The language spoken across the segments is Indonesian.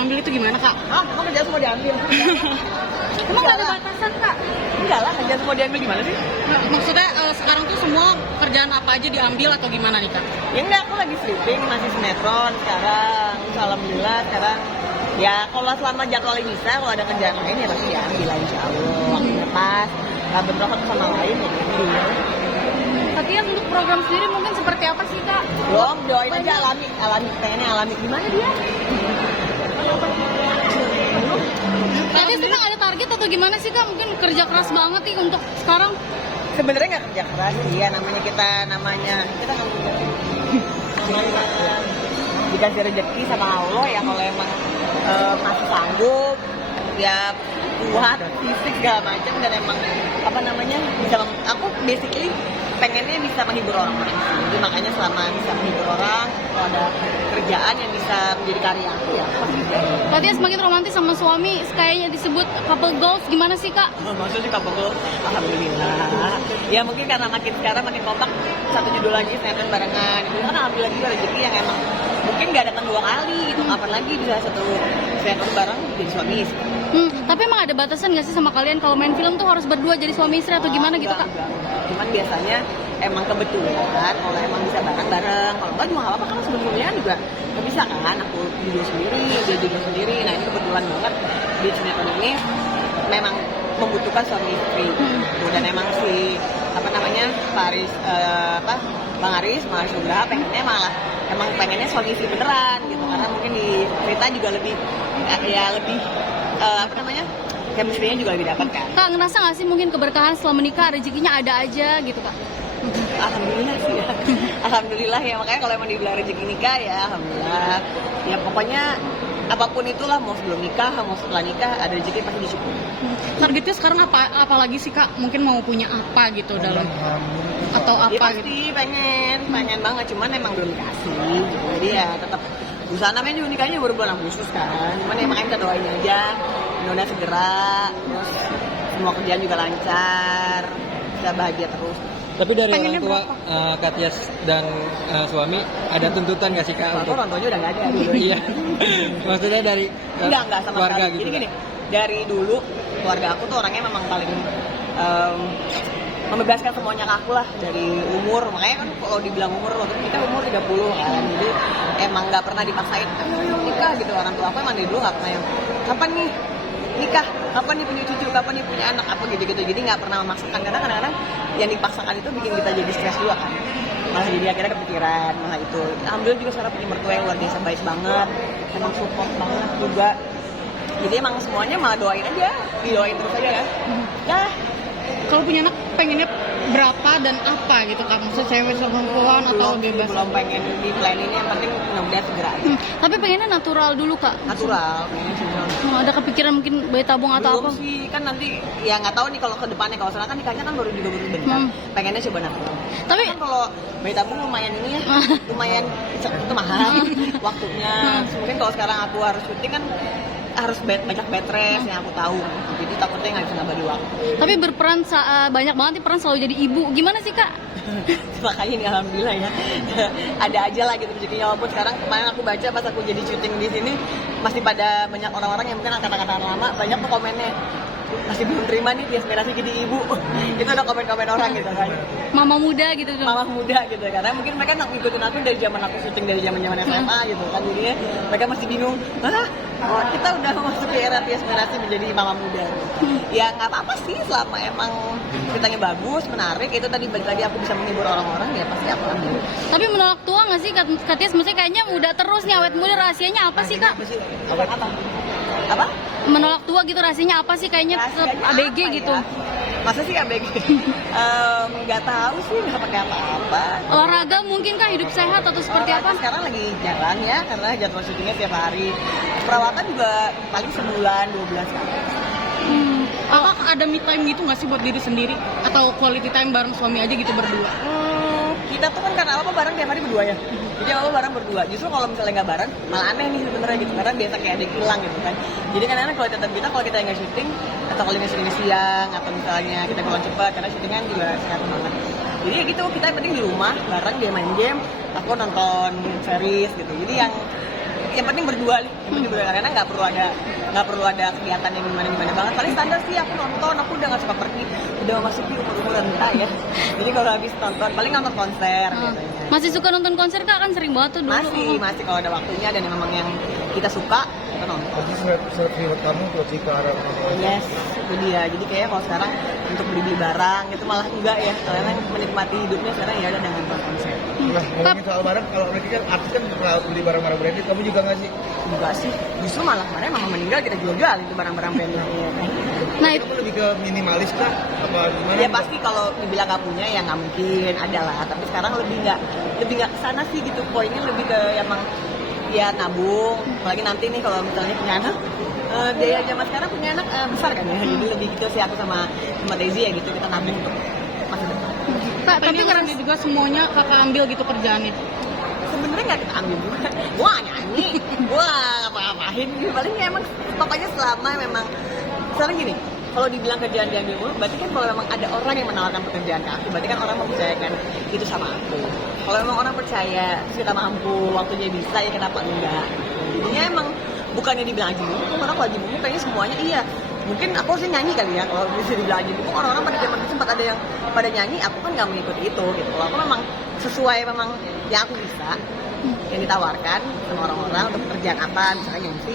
diambil itu gimana, Kak? Hah? Emang kerjaan semua diambil? Emang nggak ada batasan, Kak? Enggak lah, kerjaan semua diambil gimana sih? Nah, maksudnya sekarang tuh semua kerjaan apa aja diambil atau gimana nih, Kak? Ya enggak, aku lagi stripping, masih sinetron sekarang. Terus alhamdulillah sekarang ya kalau selama jadwalnya bisa, kalau ada kerjaan lain ya pasti diambil lah insya Allah. Waktunya pas, nggak bentrok satu sama lain ya diambil. Tapi yang untuk program sendiri mungkin seperti apa sih, Kak? Belum, doain aja alami, pengennya alami. Gimana dia? Tadi sekarang ada target atau gimana sih, Kak? Mungkin kerja keras banget nih untuk sekarang. Sebenarnya nggak kerja keras sih ya, namanya kita nggak punya cuman dikasih rezeki sama Allah ya, kalau emang masih sanggup ya kuat fisik segala macam, dan emang bisa aku basically pengennya bisa menghibur orang-orang, jadi makanya selama bisa menghibur orang, kalau ada kerjaan yang bisa menjadi karya aku ya pasti bisa. Berarti semakin romantis sama suami, kayaknya disebut couple goals, gimana sih, Kak? Maksudnya sih couple goals, alhamdulillah. Ya mungkin karena makin kompak, satu judul lagi sinetron barengan, itu kan alhamdulillah juga rezeki yang emang mungkin nggak datang 2 kali gitu, kapan lagi bisa satu sinetron bareng jadi suami istri. Tapi emang ada batasan nggak sih sama kalian kalau main film tuh harus berdua jadi suami istri atau gimana gitu, Kak? Enggak. Cuman biasanya emang kebetulan kalau emang bisa bareng-bareng, kalau enggak juga nggak apa-apa, karena sebetulnya juga nggak bisa kan, aku judul sendiri, dia judul sendiri. Nah ini kebetulan banget di sinetron ini memang membutuhkan suami istri. Dan emang si Pak Aris, Bang Aris Mahasubra pengennya suami istri beneran gitu, karena mungkin di cerita juga lebih chemistry-nya juga lebih dapat kan. Kak, ngerasa nggak sih mungkin keberkahan setelah menikah rezekinya ada aja gitu, Kak? Alhamdulillah sih ya. Alhamdulillah ya, makanya kalau emang dibilang rezeki nikah ya alhamdulillah. Ya pokoknya apapun itulah, mau sebelum nikah, mau setelah nikah, ada rezeki pasti disyukuri. Targetnya sekarang apa lagi sih, Kak? Mungkin mau punya apa gitu dalam atau Ya apa pasti gitu? pengen banget, cuman emang belum dikasih gitu. Jadi ya tetap usaha, namanya juga nikahnya baru bulan Agustus kan. Cuman ya makanya kita doain aja, mudah-mudahan segera, terus semua kerjaan juga lancar, kita bahagia terus. Tapi dari Pengennya orang tua Kak Tias dan suami ada tuntutan nggak sih, Kak? Orang tuanya udah nggak ada dulu. Iya. Maksudnya dari Enggak sama keluarga sekali. gitu. Jadi gini, dari dulu keluarga aku tuh orangnya memang paling membebaskan semuanya ke aku lah, dari umur. Makanya kan kalau dibilang umur, waktu kita umur 30 kan, jadi emang nggak pernah dipaksain ayo nikah gitu. Orang tua aku emang dari dulu nggak pernah yang kapan nih nikah, kapan nih punya cucu, kapan nih punya anak, apa gitu, jadi nggak pernah memaksakan, karena kadang-kadang yang dipaksakan itu bikin kita jadi stres juga kan, malah jadi akhirnya kepikiran malah itu. Alhamdulillah juga sekarang punya mertua yang luar biasa baik banget, emang support banget juga, jadi emang semuanya malah doain aja, didoain terus aja kan. Ya Kalau punya anak pengennya berapa dan apa gitu, Kak? Maksudnya cewek sama perempuan atau bebas? belum pengen di plan ini, yang penting mudah-mudahan segera aja. Tapi pengennya natural dulu, Kak. Natural pengennya sih. Ada kepikiran mungkin bayi tabung atau Belum apa? sih, kan nanti ya nggak tahu nih kalau ke depannya, kalau sekarang kan nikahnya kan baru bentar. Pengennya coba natural. Tapi Kan kalau bayi tabung lumayan ini ya, lumayan itu mahal waktunya. Mungkin kalau sekarang aku harus syuting kan harus banyak bed rest yang aku tahu, jadi takutnya nggak bisa nambah waktu. tapi berperan banyak banget nih, peran selalu jadi ibu. Gimana sih, Kak? Makanya ini alhamdulillah ya ada aja lah gitu rezekinya. Walaupun sekarang kemarin aku baca pas aku jadi syuting di sini masih pada banyak orang-orang yang mungkin angkatan-angkatan lama, banyak tuh komennya masih belum terima nih Tias Mirasih jadi ibu. Itu ada komen-komen orang gitu kan, Mama muda gitu. mama muda gitu, karena mungkin mereka ngikutin aku dari zaman aku syuting, dari zaman SMA gitu kan, jadinya mereka masih bingung, kita udah masuk ke era Tias Mirasih menjadi mama muda. Ya nggak apa-apa sih, selama emang ceritanya bagus, menarik, itu tadi balik lagi aku bisa menghibur orang-orang, ya pasti aku ambil. Tapi menolak tua nggak sih, Kak Tias? Maksudnya kayaknya muda terus nih, awet muda, rahasianya apa sih, Kak? Apa? Menolak tua gitu, rahasianya apa sih? Kayaknya tetap Rahasianya ABG apa gitu. ya? Masa sih ABG? Nggak tahu sih, nggak pakai apa-apa. Olahraga mungkin, Kak, hidup sehat atau seperti apa? Sekarang lagi jarang ya, karena jadwal syutingnya tiap hari. Perawatan juga paling sebulan 12 kali. Apa ada me time gitu nggak sih buat diri sendiri? Atau quality time bareng suami aja gitu berdua? Kita tuh kan karena apa bareng tiap hari berdua ya. Jadi apa bareng berdua. Justru kalau misalnya nggak bareng, malah aneh nih sebenarnya gitu. Karena biasa kayak ada yang hilang gitu kan. Jadi kadang-kadang kalau tetap kita, kalau kita nggak syuting, atau kalau nggak siang, atau misalnya kita pulang cepat, karena syutingan juga sehat banget. Jadi ya gitu, kita yang penting di rumah bareng, dia main game, aku nonton series gitu. Jadi yang yang penting berdua nih, yang penting berdua, karena nggak perlu ada kegiatan yang gimana banget. Paling standar sih aku nonton, aku udah nggak suka pergi, udah memasuki umur renta ya. Jadi kalau habis nonton paling nonton konser biasanya. Masih suka nonton konser Kak? Kan sering banget tuh dulu. Masih kalau ada waktunya dan memang yang kita suka kita nonton. Jadi favorite kamu tuh sih ke arah Yes, itu dia. Jadi kayaknya kalau sekarang untuk beli barang itu malah enggak ya. Karena menikmati hidupnya sekarang ya udah dengan konser. Nah, ngomongin soal barang, kalau Ricky kan artis kan pernah beli barang-barang branded, kamu juga nggak sih? Enggak sih. Justru malah kemarin mama meninggal kita jual itu barang-barang branded. Nah, Kamu lebih ke minimalis kah? Apa gimana? Ya pasti kalau dibilang nggak punya ya nggak mungkin ada lah. Tapi sekarang lebih nggak kesana sih gitu. Poinnya lebih ke emang ya nabung. Apalagi nanti nih kalau misalnya punya anak, biaya zaman sekarang punya anak besar kan ya. Jadi lebih gitu sih aku sama Daisy ya gitu kita nabung untuk masa depan. Kak, Tapi tapi ngerasa juga semuanya kakak ambil gitu kerjaannya. Sebenarnya nggak kita ambil juga. Gua nggak nyanyi, gua nggak ngapa-ngapain. Paling ya emang pokoknya selama memang sekarang gini. Kalau dibilang kerjaan diambil mulu, berarti kan kalau memang ada orang yang menawarkan pekerjaan ke aku, berarti kan orang mempercayakan itu sama aku. Kalau memang orang percaya, terus kita mampu, waktunya bisa, ya kenapa enggak? Jadinya emang bukannya dibilang aji mumpung, orang kalau aji mumpung kayaknya semuanya iya. Mungkin aku sih nyanyi kali ya, kalau bisa dibilang aji mumpung, orang-orang pada zaman itu sempat ada yang pada nyanyi, aku kan nggak mengikuti itu gitu. Kalau aku memang sesuai memang yang aku bisa, yang ditawarkan sama orang-orang untuk pekerjaan apa, misalnya MC,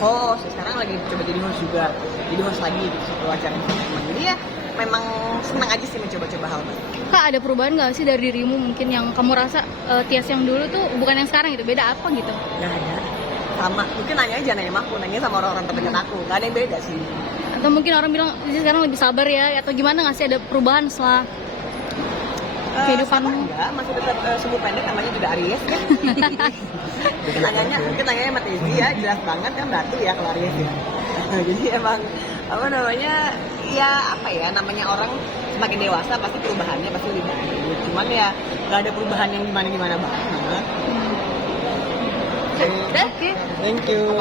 host, sekarang lagi coba jadi host juga, jadi host lagi di suatu acara yang jadi ya memang senang aja sih mencoba-coba hal baru. Kak, ada perubahan nggak sih dari dirimu mungkin yang kamu rasa Tias yang dulu tuh bukan yang sekarang gitu, beda apa gitu? Nggak ada, sama, mungkin nanya aja nanya sama aku, nanya sama orang-orang terdekat aku, nggak ada yang beda sih. Atau mungkin orang bilang sekarang lebih sabar ya, atau gimana nggak sih, ada perubahan setelah kehidupanmu? Enggak, masih tetap sumbu pendek namanya juga Aries kan. mungkin nanyanya sama Tizi ya, jelas banget kan batu ya kalau Aries ya. Jadi emang apa namanya ya apa ya namanya orang semakin dewasa pasti perubahannya pasti lebih baik. Cuman ya nggak ada perubahan yang gimana banget. Oke. Thank you.